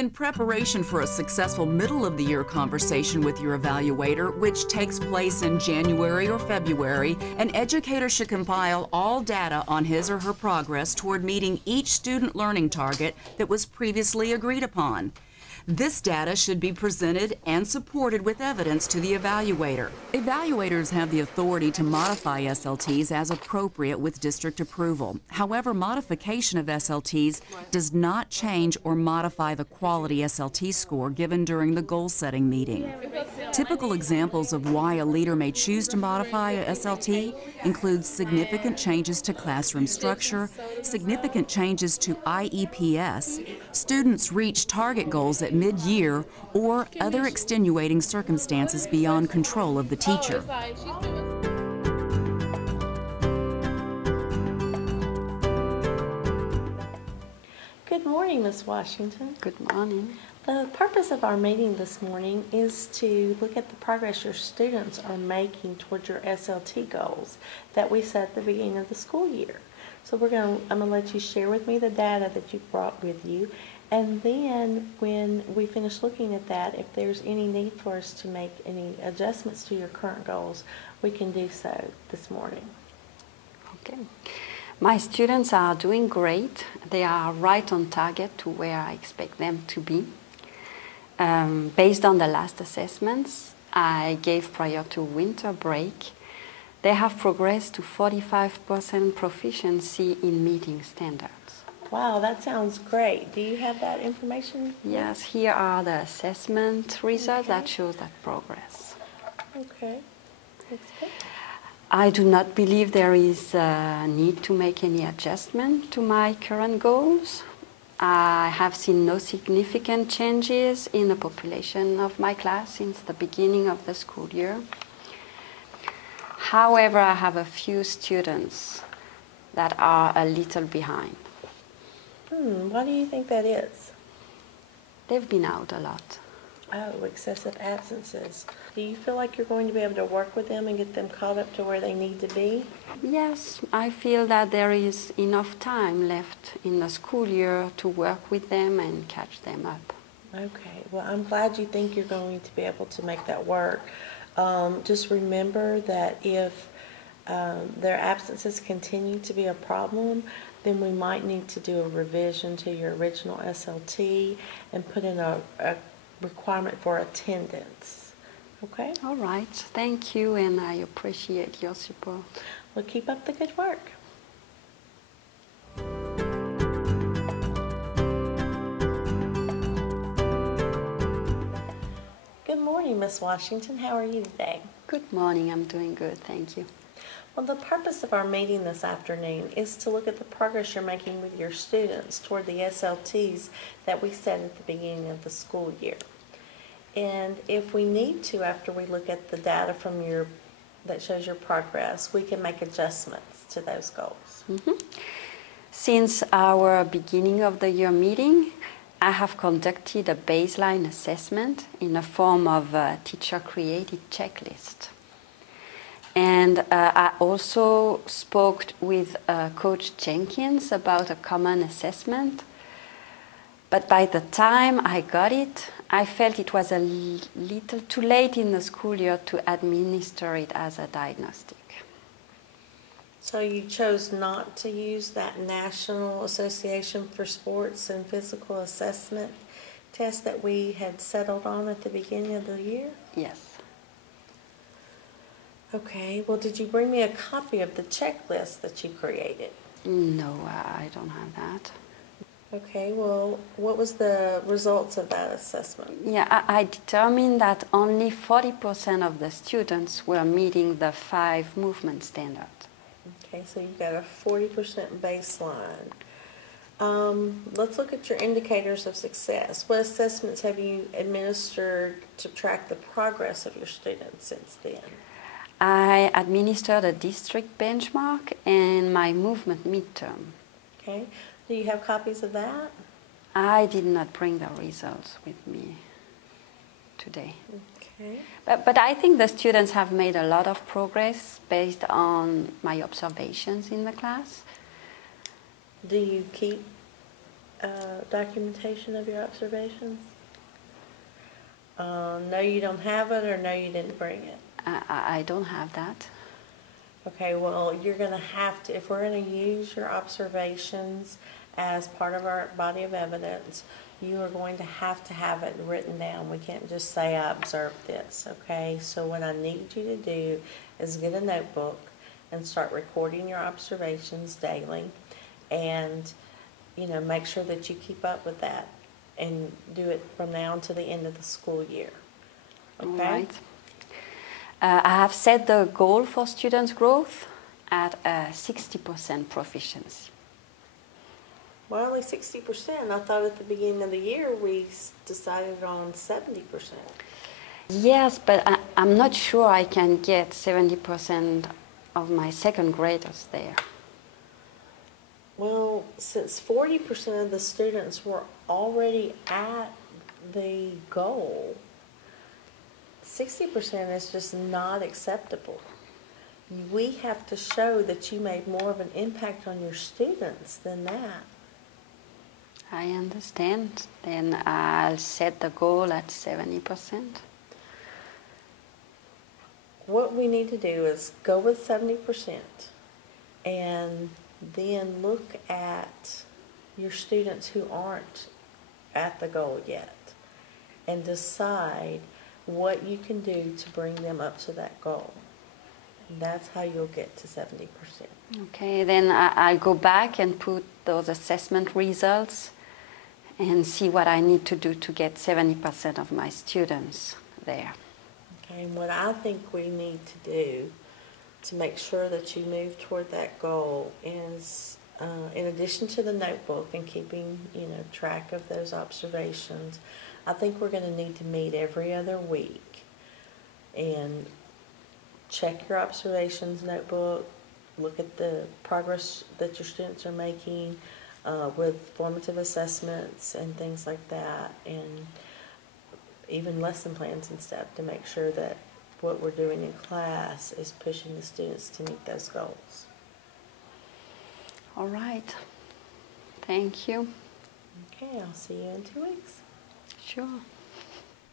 In preparation for a successful middle-of-the-year conversation with your evaluator, which takes place in January or February, an educator should compile all data on his or her progress toward meeting each student learning target that was previously agreed upon. This data should be presented and supported with evidence to the evaluator. Evaluators have the authority to modify SLTs as appropriate with district approval. However, modification of SLTs does not change or modify the quality SLT score given during the goal-setting meeting. Typical examples of why a leader may choose to modify a SLT include significant changes to classroom structure, significant changes to IEPS, students reach target goals at mid-year, or other extenuating circumstances beyond control of the teacher. Good morning, Ms. Washington. Good morning. The purpose of our meeting this morning is to look at the progress your students are making towards your SLT goals that we set at the beginning of the school year. So I'm going to let you share with me the data that you brought with you, and then when we finish looking at that, if there's any need for us to make any adjustments to your current goals, we can do so this morning. Okay. My students are doing great. They are right on target to where I expect them to be. Based on the last assessments I gave prior to winter break, they have progressed to 45% proficiency in meeting standards. Wow, that sounds great. Do you have that information? Yes, here are the assessment results that show that progress. Okay, that's good. I do not believe there is a need to make any adjustment to my current goals. I have seen no significant changes in the population of my class since the beginning of the school year. However, I have a few students that are a little behind. Why do you think that is? They've been out a lot. Oh, excessive absences. Do you feel like you're going to be able to work with them and get them caught up to where they need to be? Yes, I feel that there is enough time left in the school year to work with them and catch them up. Okay, well, I'm glad you think you're going to be able to make that work. Just remember that if their absences continue to be a problem, then we might need to do a revision to your original SLT and put in a requirement for attendance. Okay? All right. Thank you, and I appreciate your support. Well, keep up the good work. Good morning, Ms. Washington. How are you today? Good morning. I'm doing good. Thank you. Well, the purpose of our meeting this afternoon is to look at the progress you're making with your students toward the SLTs that we set at the beginning of the school year. And if we need to, after we look at the data from that shows your progress, we can make adjustments to those goals. Since our beginning of the year meeting, I have conducted a baseline assessment in the form of a teacher-created checklist. And I also spoke with Coach Jenkins about a common assessment. But by the time I got it, I felt it was a little too late in the school year to administer it as a diagnostic. So you chose not to use that National Association for Sports and Physical Assessment test that we had settled on at the beginning of the year? Yes. Okay, well, did you bring me a copy of the checklist that you created? No, I don't have that. Okay, well, what was the results of that assessment? Yeah, I determined that only 40% of the students were meeting the 5 movement standard. Okay, so you've got a 40% baseline. Let's look at your indicators of success. What assessments have you administered to track the progress of your students since then? I administered a district benchmark and my movement midterm. Okay. Do you have copies of that? I did not bring the results with me today. Okay. But I think the students have made a lot of progress based on my observations in the class. Do you keep documentation of your observations? No, you don't have it, or no, you didn't bring it? I don't have that. Okay, well, you're going to have to, if we're going to use your observations as part of our body of evidence, you are going to have it written down. We can't just say, I observed this, okay? So what I need you to do is get a notebook and start recording your observations daily, and, you know, make sure that you keep up with that and do it from now until the end of the school year, okay? All right. I have set the goal for students' growth at 60% proficiency. Well, only 60%. I thought at the beginning of the year we decided on 70%. Yes, but I'm not sure I can get 70% of my second graders there. Well, since 40% of the students were already at the goal, 60% is just not acceptable. We have to show that you made more of an impact on your students than that. I understand. Then I'll set the goal at 70%. What we need to do is go with 70% and then look at your students who aren't at the goal yet and decide what you can do to bring them up to that goal. And that's how you'll get to 70%. Okay, then I'll go back and put those assessment results and see what I need to do to get 70% of my students there. Okay, and what I think we need to do to make sure that you move toward that goal is, in addition to the notebook and keeping, you know, track of those observations, I think we're going to need to meet every other week and check your observations notebook, look at the progress that your students are making with formative assessments and things like that, and even lesson plans and stuff to make sure that what we're doing in class is pushing the students to meet those goals. All right. Thank you. Okay, I'll see you in 2 weeks. Sure.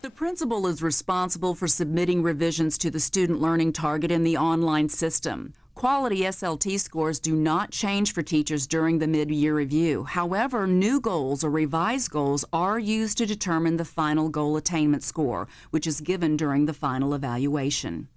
The principal is responsible for submitting revisions to the student learning target in the online system. Quality SLT scores do not change for teachers during the mid-year review. However, new goals or revised goals are used to determine the final goal attainment score, which is given during the final evaluation.